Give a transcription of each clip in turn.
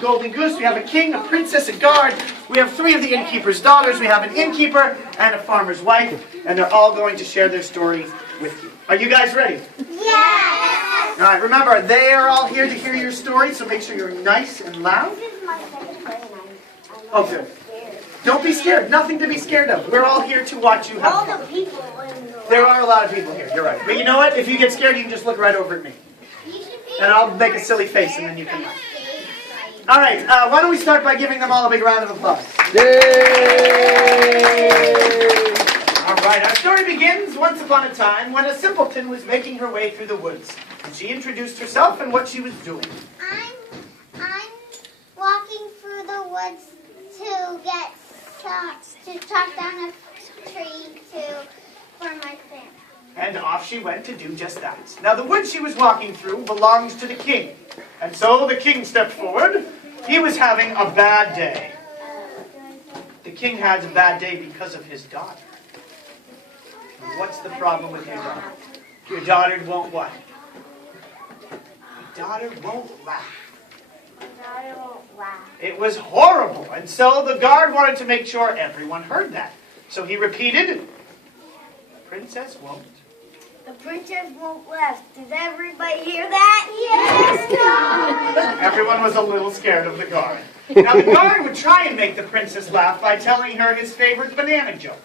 Golden goose, we have a king, a princess, a guard. We have 3 of the innkeeper's daughters. We have an innkeeper and a farmer's wife, and they're all going to share their story with you. Are you guys ready? Yes! All right, remember, they are all here to hear your story, so make sure you're nice and loud. This is my second play, and Oh, good. Don't be scared. Nothing to be scared of. We're all here to watch you have all fun. the people in the There are a lot of people here. You're right. But you know what? If you get scared, you can just look right over at me. And I'll make a silly face, and then you can laugh. All right, why don't we start by giving them all a big round of applause. Yay! All right, our story begins once upon a time when a simpleton was making her way through the woods. And she introduced herself and what she was doing. I'm walking through the woods to get to chop down a tree for my family. And off she went to do just that. Now, the wood she was walking through belongs to the king. And so the king stepped forward. He was having a bad day. The king had a bad day because of his daughter. And what's the problem with your daughter? Your daughter won't what? Your daughter won't laugh. It was horrible. And so the guard wanted to make sure everyone heard that. So he repeated, "The princess won't." The princess won't laugh. Did everybody hear that? Yes! Everyone was a little scared of the guard. Now the guard would try and make the princess laugh by telling her his favorite banana joke.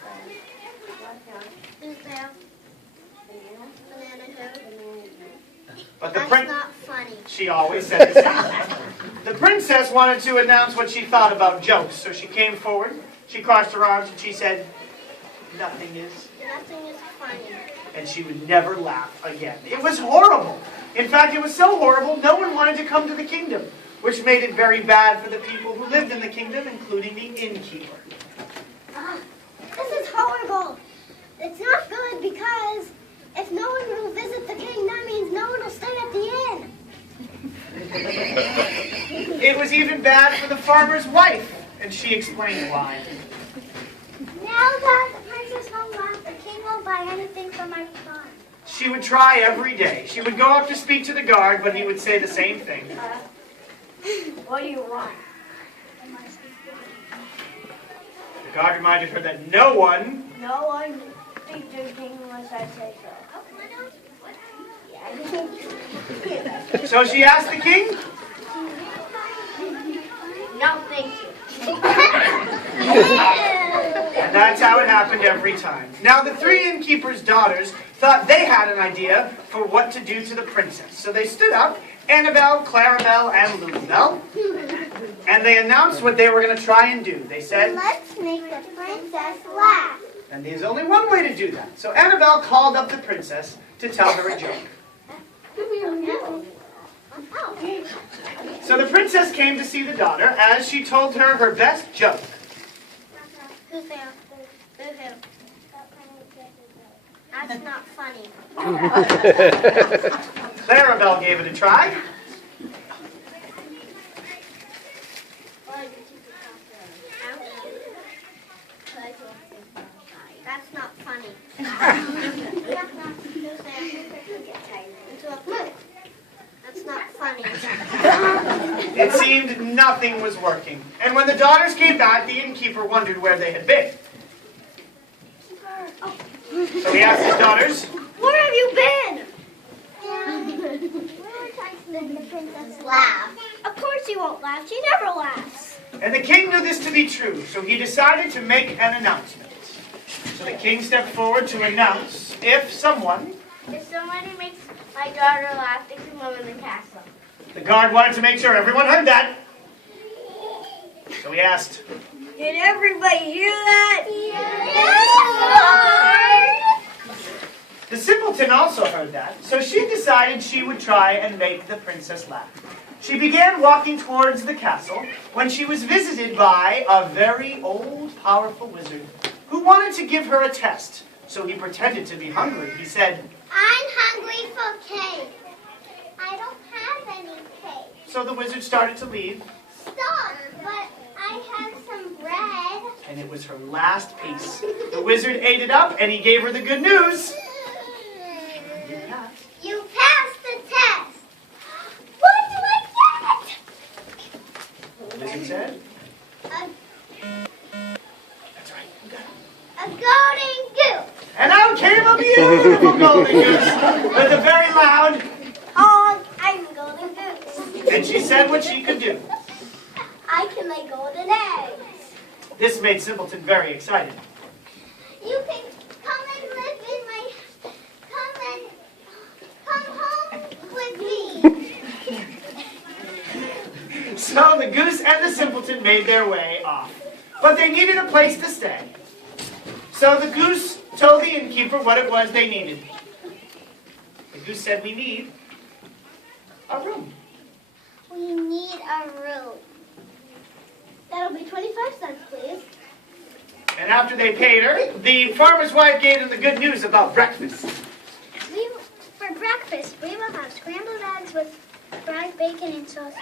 But the That's not funny. She always said the same. The princess wanted to announce what she thought about jokes, so she came forward, she crossed her arms, and she said, "Nothing is." Nothing is funny. And she would never laugh again. It was horrible. In fact, it was so horrible, no one wanted to come to the kingdom, which made it very bad for the people who lived in the kingdom, including the innkeeper. This is horrible. It's not good because if no one will visit the king, that means no one will stay at the inn. It was even bad for the farmer's wife, and she explained why. Now that the princess won't laugh, the king won't buy anything from my farm. She would try every day. She would go up to speak to the guard, but he would say the same thing. What do you want? The guard reminded her that no one No one speaks to the king unless I say so. So she asked the king. No, thank you. And that's how it happened every time. Now the 3 innkeeper's daughters thought they had an idea for what to do to the princess. So they stood up, Annabelle, Clarabelle, and Lulabelle, and they announced what they were going to try and do. They said, "Let's make the princess laugh." and there's only one way to do that. So Annabelle called up the princess to tell her a joke. So the princess came to see the daughter as she told her her best joke. Who's there? Who's there? That's not funny. Clarabelle gave it a try. That's not funny. That's not funny. It seemed nothing was working. And when the daughters came back, the innkeeper wondered where they had been. So he asked his daughters, Where have you been? We were trying to make the princess laugh. Of course she won't laugh. She never laughs. and the king knew this to be true, so he decided to make an announcement. So the king stepped forward to announce if somebody makes my daughter laugh, they can live in the castle. The guard wanted to make sure everyone heard that. So he asked, Did everybody hear that? Yes! The simpleton also heard that, so she decided she would try and make the princess laugh. She began walking towards the castle when she was visited by a very old, powerful wizard who wanted to give her a test. So he pretended to be hungry. He said, I'm hungry for cake. I don't have any cake. So the wizard started to leave, Stop, but I have some bread. and it was her last piece. The wizard ate it up, and he gave her the good news. You passed the test. What do I get? simpleton said. That's right, you got it. A golden goose. And out came a beautiful golden goose with a very loud. Oh, I'm a golden goose. And she said what she could do. I can lay golden eggs. This made Simpleton very excited. You can come and live in my. Come home with me. So the goose and the simpleton made their way off. But they needed a place to stay. So the goose told the innkeeper what it was they needed. The goose said, we need a room. We need a room. That'll be 25 cents, please. And after they paid her, the farmer's wife gave them the good news about breakfast. For breakfast, we will have scrambled eggs with fried bacon and sausages.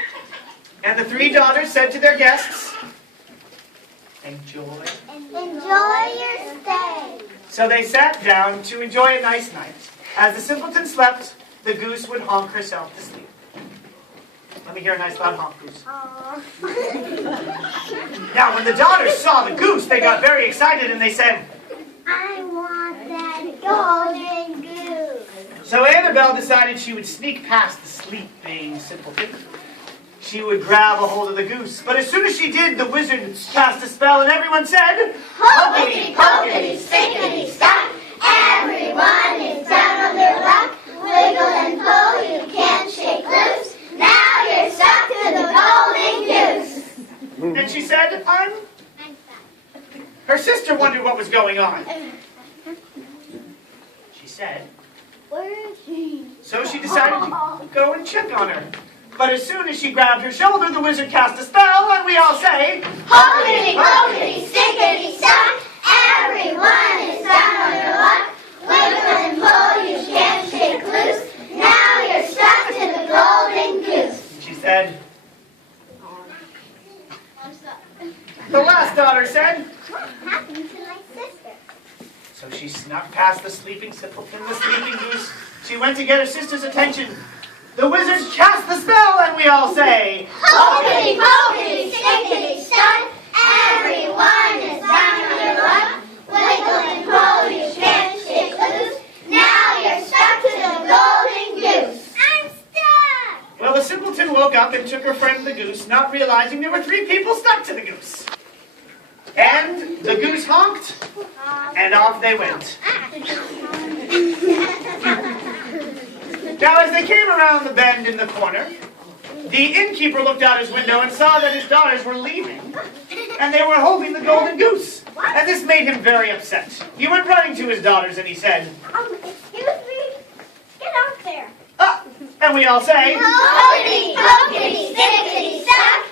And the three daughters said to their guests, enjoy. Enjoy your stay. So they sat down to enjoy a nice night. As the simpleton slept, the goose would honk herself to sleep. Let me hear a nice loud honk, goose. Now, when the daughters saw the goose, they got very excited and they said, I want that golden goose. So Annabelle decided she would sneak past the sleeping simpleton. She would grab a hold of the goose. But as soon as she did, the wizard cast a spell and everyone said, Hoppity, pockety, stickety, stop. Everyone is down on their luck. Wiggle and pull, you can't shake loose. Now you're stuck to the golden goose. And she said, Her sister wondered what was going on. She said, Where is she? so she decided to go and check on her. But as soon as she grabbed her shoulder, the wizard cast a spell, and we all say, Hoppity, pockety, stickety, stop. Everyone is down on their luck. Wiggle and pull, you can't shake loose. Now you're stuck to the golden goose. She said, the last daughter said, What happened to my sister? so she snuck past the sleeping simpleton, the sleeping goose. She went to get her sister's attention. The wizard cast the spell, and we all say, Hoppity, pockety, stickety, stop. Everyone is down on their luck. Wiggle and pull, you can't shake loose. Now you're stuck to the golden goose. I'm stuck. Well, the simpleton woke up and took her friend the goose, not realizing there were three people stuck to the goose. And the goose honked, and off they went. Now, as they came around the bend in the corner, the innkeeper looked out his window and saw that his daughters were leaving, and they were holding the golden goose. And this made him very upset. He went running to his daughters and he said, Excuse me? Get out there. ah, and we all say, Hoppity, pockety, stickety, stop.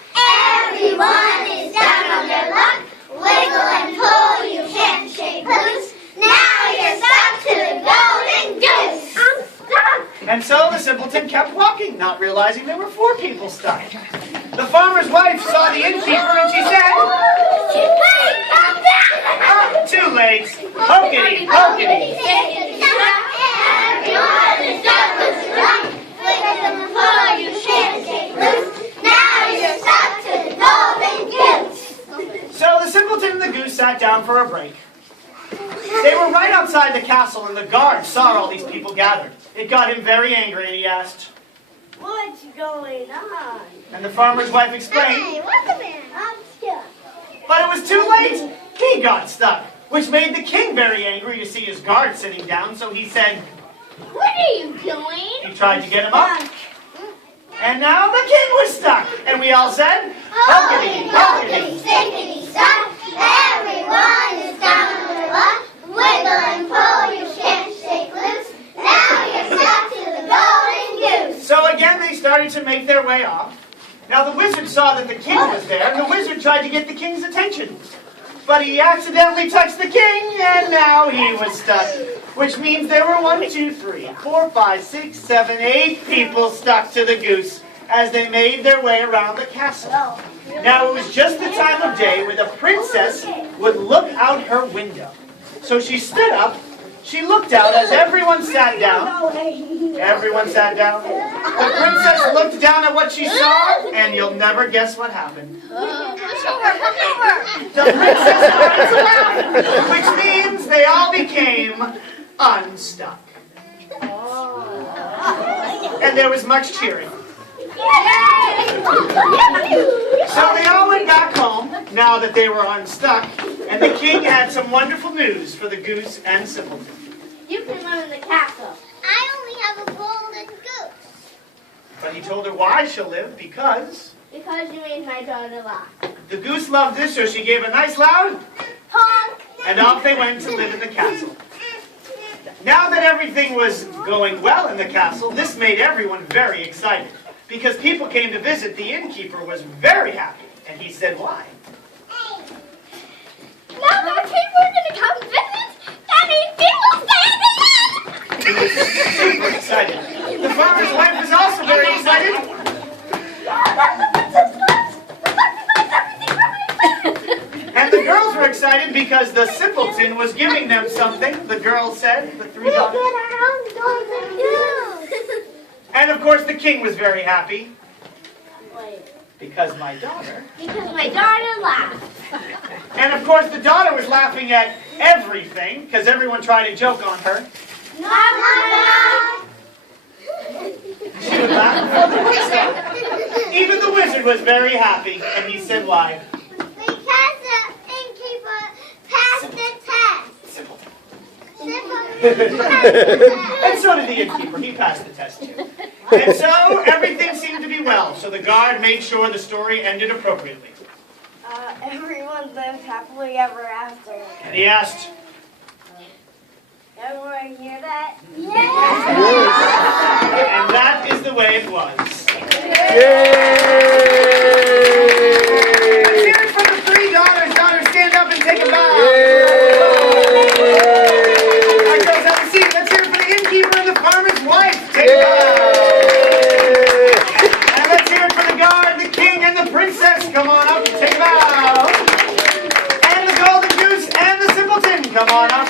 Everyone is down on their luck. Wiggle and pull, you can't shake loose. Now you're stuck to the golden goose. I'm stuck. and so the simpleton kept walking, not realizing there were four people stuck. The farmer's wife saw the innkeeper and she said, Hey, come back. ah, too late. Pokety, pokety. Stickety, stop. Everyone is down on their luck. Wiggle and pull, you can't shake loose. Now you're stuck to the golden goose. So the simpleton and the goose sat down for a break. They were right outside the castle and the guard saw all these people gathered. It got him very angry and he asked, What's going on? and the farmer's wife explained, Hey, what's the matter? I'm stuck. but it was too late. He got stuck, which made the king very angry to see his guard sitting down, so he said, What are you doing? he tried to get him up, and now the king was stuck. And we all said, Hoppity, pockety, stickety, stop. Everyone is down on their luck. Wiggle and pull, you can't shake loose. Now you're stuck to the golden goose. So again they started to make their way off. Now the wizard saw that the king was there, and the wizard tried to get the king's attention. But he accidentally touched the king, and now he was stuck. Which means there were 1, 2, 3, 4, 5, 6, 7, 8 people stuck to the goose as they made their way around the castle. Now it was just the time of day when the princess would look out her window. So she stood up, She looked out as everyone sat down. Everyone sat down. The princess looked down at what she saw, and you'll never guess what happened. The princess eyes laughed, which means they all became unstuck. And there was much cheering. So they all went back home, now that they were unstuck, and the king had some wonderful news for the goose and simpleton. You can live in the castle. I only have a golden goose. But he told her why she'll live, because Because you made my daughter laugh. the goose loved this, so she gave a nice loud, Honk! and off they went to live in the castle. Now that everything was going well in the castle, this made everyone very excited, because people came to visit. The innkeeper was very happy, and he said why. Now that people are going to come visit, that means people stay in the inn! He was super excited. The farmer's wife was also very excited. And the girls were excited because the simpleton was giving them something. The girls said, the three daughters. And of course the king was very happy. Because my daughter. Because my daughter laughed. And of course the daughter was laughing at everything, because everyone tried to joke on her. She would laugh before the work started. Even the wizard was very happy, and he said why. Because the innkeeper passed the test. Simpleton. Simple. And so did the innkeeper. He passed the test too. And so everything seemed to be well. So the guard made sure the story ended appropriately. Everyone lived happily ever after. And he asked, Everyone hear that? and that is the way it was. Let's hear it for the three daughters. Daughters, stand up and take a bow. All right, girls, have a seat. Let's hear it for the innkeeper and the farmer's wife. Take a bow. And let's hear it for the guard, the king, and the princess. Come on up, take a bow. And the golden goose and the simpleton. Come on up.